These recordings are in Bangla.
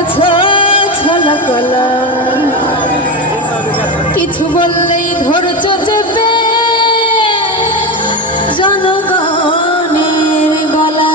করছো ছলা কলা, কিছু বললেই ধরছো চেপে জনগণের গলা।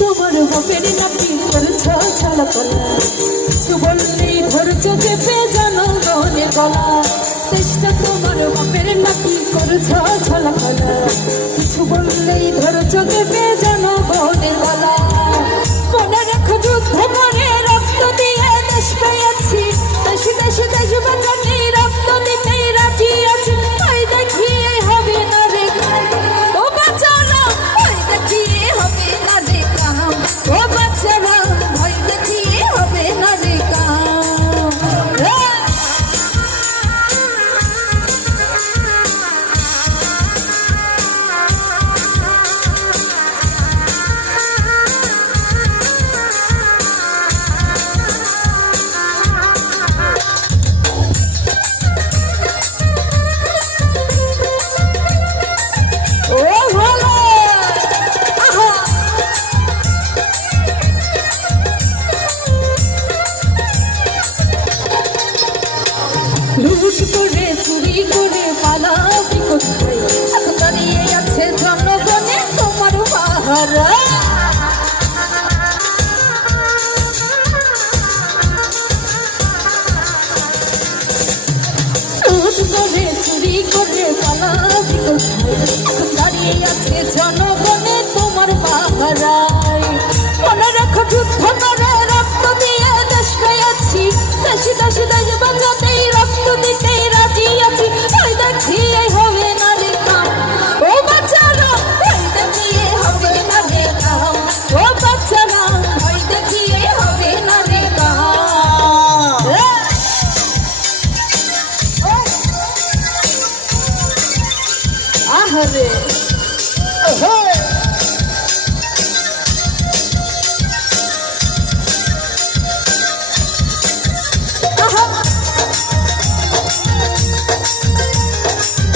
তোমার বাপের নাকি করছো ছলকলা, কিছু বললেই ধরছো চেপে জনগণের গলা। চেষ্টা তোমার বাপের নাকি করছো ছলকলা, কিছু বললেই ধরছো চেপে জনগণের গলা। মনে রেখো যুদ্ধ করে রক্ত দিয়ে দেশ পেয়েছি, দেশে দেশে দেশ বাঁচানি রক্ত দিতেই রাজি আছি। তাই দেখিয়ে হবে না রে ও বাঁচানো, তাই দেখিয়ে হবে না রে কাম ও বাচ্চারা, ভয় দেখিয়ে হবে না রে কাম। লুট করে চুরি করে পালাবি কোথায়, এখন দাঁড়িয়ে আছে জনগণে তোমার পাহারা। লুট করে চুরি করে পালাবি কোথায়, এখন দাঁড়িয়ে আছে জনগণে তোমার পাহারায়। মনে রাখো যুদ্ধ করে রক্ত দিয়ে দেশ পেয়েছি, দেশে দেশে দেশ বাঁচাতেই রক্ত দিতেই রাজি আছি। তাই দেখিয়ে হবে না রে কাম ও বাচ্চারা, তাই দেখিয়ে হবে না রে কাম ও বাচ্চারা, তাই দেখিয়ে হবে না রে কাম। আহারে